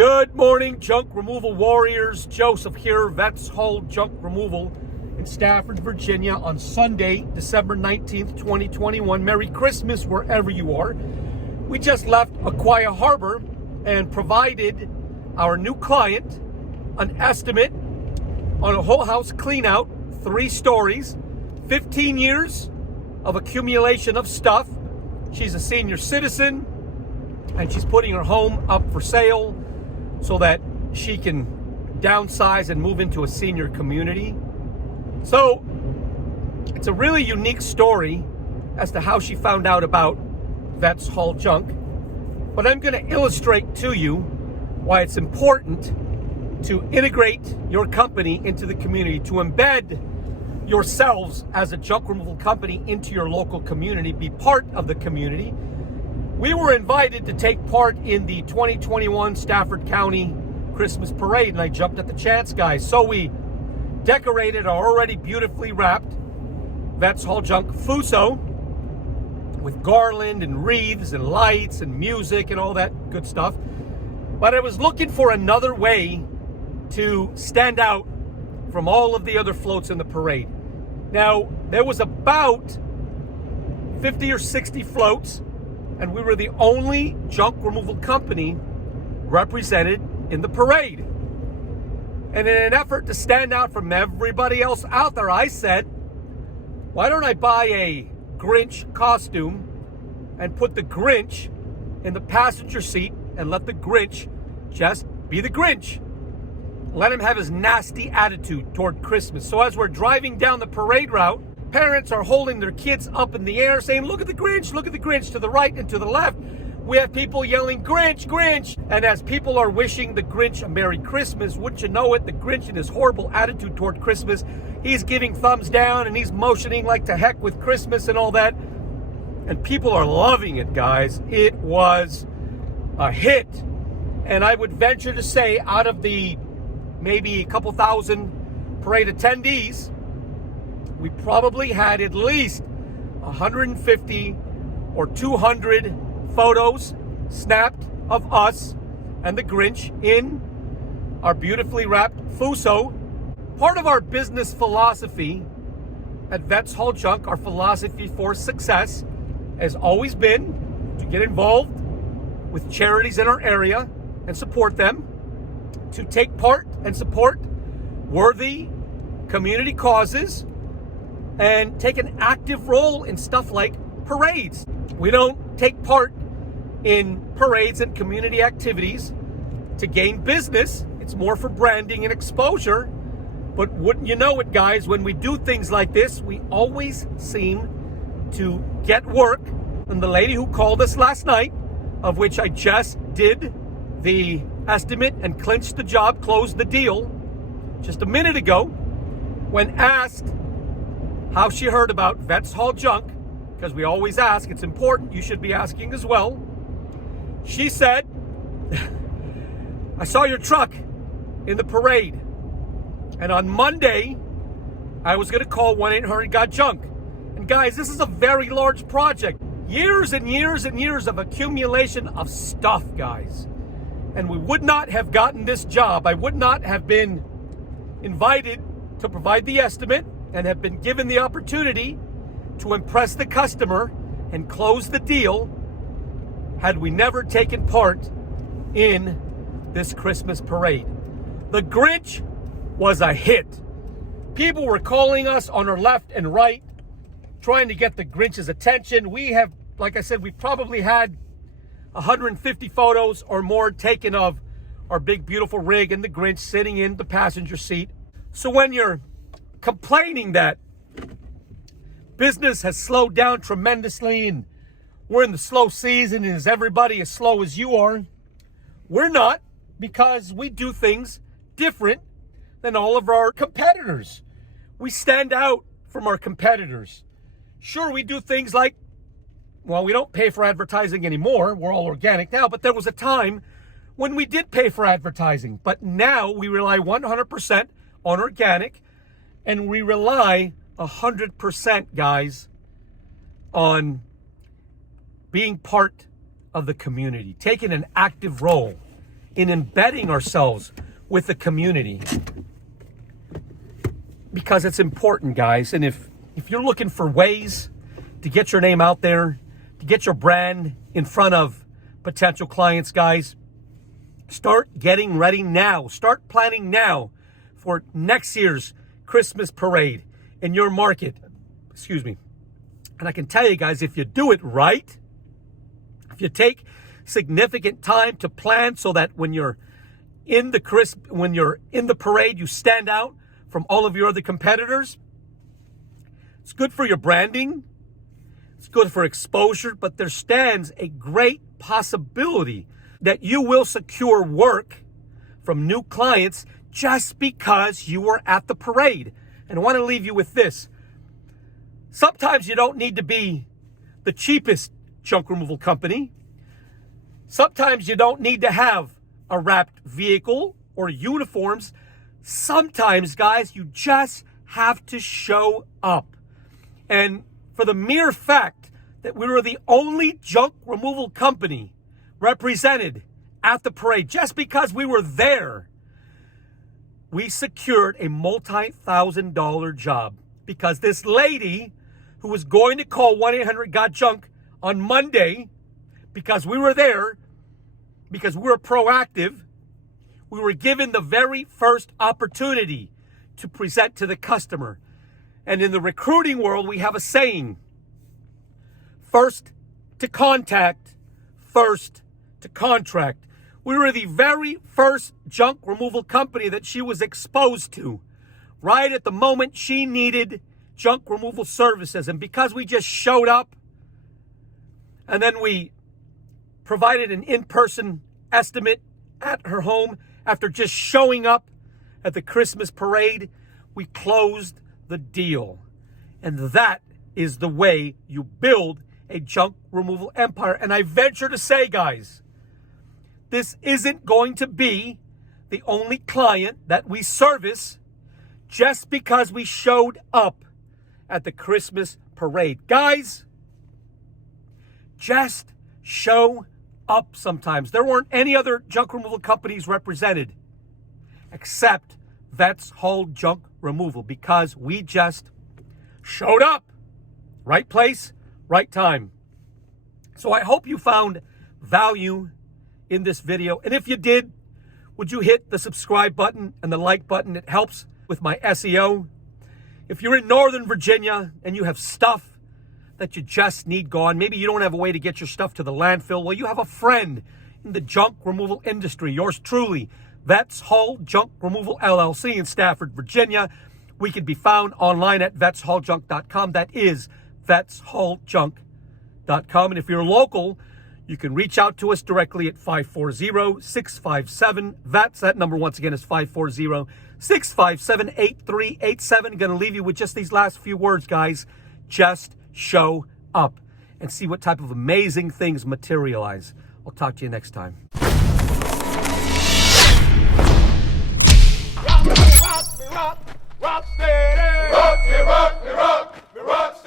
Good morning, junk removal warriors. Joseph here, Vets Haul Junk Removal in Stafford, Virginia on Sunday, December 19th, 2021. Merry Christmas wherever you are. We just left Aquia Harbor and provided our new client an estimate on a whole house clean out, 3 stories, 15 years of accumulation of stuff. She's a senior citizen and she's putting her home up for sale so that she can downsize and move into a senior community. So it's a really unique story as to how she found out about Vets Haul Junk. But I'm going to illustrate to you why it's important to integrate your company into the community, to embed yourselves as a junk removal company into your local community, be part of the community. We were invited to take part in the 2021 Stafford County Christmas Parade, and I jumped at the chance, guys. So we decorated our already beautifully wrapped Vets Haul Junk Fuso with garland and wreaths and lights and music and all that good stuff. But I was looking for another way to stand out from all of the other floats in the parade. Now, there was about 50 or 60 floats, and we were the only junk removal company represented in the parade. And in an effort to stand out from everybody else out there, I said, why don't I buy a Grinch costume and put the Grinch in the passenger seat and let the Grinch just be the Grinch. Let him have his nasty attitude toward Christmas. So as we're driving down the parade route, parents are holding their kids up in the air saying, look at the Grinch, look at the Grinch, to the right and to the left. We have people yelling, Grinch, Grinch. And as people are wishing the Grinch a Merry Christmas, wouldn't you know it, the Grinch in his horrible attitude toward Christmas, he's giving thumbs down and he's motioning like to heck with Christmas and all that. And people are loving it, guys. It was a hit. And I would venture to say out of the maybe a couple thousand parade attendees, we probably had at least 150 or 200 photos snapped of us and the Grinch in our beautifully wrapped Fuso. Part of our business philosophy at Vets Haul Junk, our philosophy for success, has always been to get involved with charities in our area and support them, to take part and support worthy community causes, and take an active role in stuff like parades. We don't take part in parades and community activities to gain business. It's more for branding and exposure. But wouldn't you know it, guys, when we do things like this, we always seem to get work. And the lady who called us last night, of which I just did the estimate and clinched the job, closed the deal just a minute ago, when asked how she heard about Vets Haul Junk, because we always ask, it's important, you should be asking as well. She said, I saw your truck in the parade, and on Monday, I was going to call 1-800-GOT-JUNK. And guys, this is a very large project. Years and years and years of accumulation of stuff, guys. And we would not have gotten this job. I would not have been invited to provide the estimate and have been given the opportunity to impress the customer and close the deal had we never taken part in this Christmas parade. The Grinch was a hit. People were calling us on our left and right, trying to get the Grinch's attention. We have, like I said, we probably had 150 photos or more taken of our big, beautiful rig and the Grinch sitting in the passenger seat. So when you're complaining that business has slowed down tremendously and we're in the slow season and is everybody as slow as you are, we're not, because we do things different than all of our competitors. We stand out from our competitors. Sure, we do things like, well, we don't pay for advertising anymore. We're all organic now, but there was a time when we did pay for advertising. But now we rely 100% on organic, and we rely 100%, guys, on being part of the community, taking an active role in embedding ourselves with the community, because it's important, guys. And if you're looking for ways to get your name out there, to get your brand in front of potential clients, guys, start getting ready now. Start planning now for next year's Christmas parade in your market. Excuse me. And I can tell you guys, if you do it right, if you take significant time to plan so that when you're in the parade, you stand out from all of your other competitors, it's good for your branding. It's good for exposure, but there stands a great possibility that you will secure work from new clients just because you were at the parade. And I want to leave you with this. Sometimes you don't need to be the cheapest junk removal company. Sometimes you don't need to have a wrapped vehicle or uniforms. Sometimes, guys, you just have to show up. And for the mere fact that we were the only junk removal company represented at the parade, just because we were there, we secured a multi-$1,000 job, because this lady who was going to call 1-800-GOT-JUNK on Monday, because we were there, because we were proactive, we were given the very first opportunity to present to the customer. And in the recruiting world, we have a saying: first to contact, first to contract. We were the very first junk removal company that she was exposed to, right at the moment she needed junk removal services. And because we just showed up, and then we provided an in-person estimate at her home after just showing up at the Christmas parade, we closed the deal. And that is the way you build a junk removal empire. And I venture to say, guys, this isn't going to be the only client that we service just because we showed up at the Christmas parade. Guys, just show up sometimes. There weren't any other junk removal companies represented except Vets Hold Junk Removal, because we just showed up. Right place, right time. So I hope you found value in this video. And if you did, would you hit the subscribe button and the like button? It helps with my SEO. If you're in Northern Virginia and you have stuff that you just need gone, maybe you don't have a way to get your stuff to the landfill, well, you have a friend in the junk removal industry. Yours truly, Vets Hold Junk Removal LLC in Stafford, Virginia. We can be found online at vetsholdjunk.com. That is vetsholdjunk.com. And if you're local, you can reach out to us directly at 540-657-VETS. That number, once again, is 540-657-8387. Going to leave you with just these last few words, guys. Just show up and see what type of amazing things materialize. I'll talk to you next time. Rock, steady. Rock, rock, rock,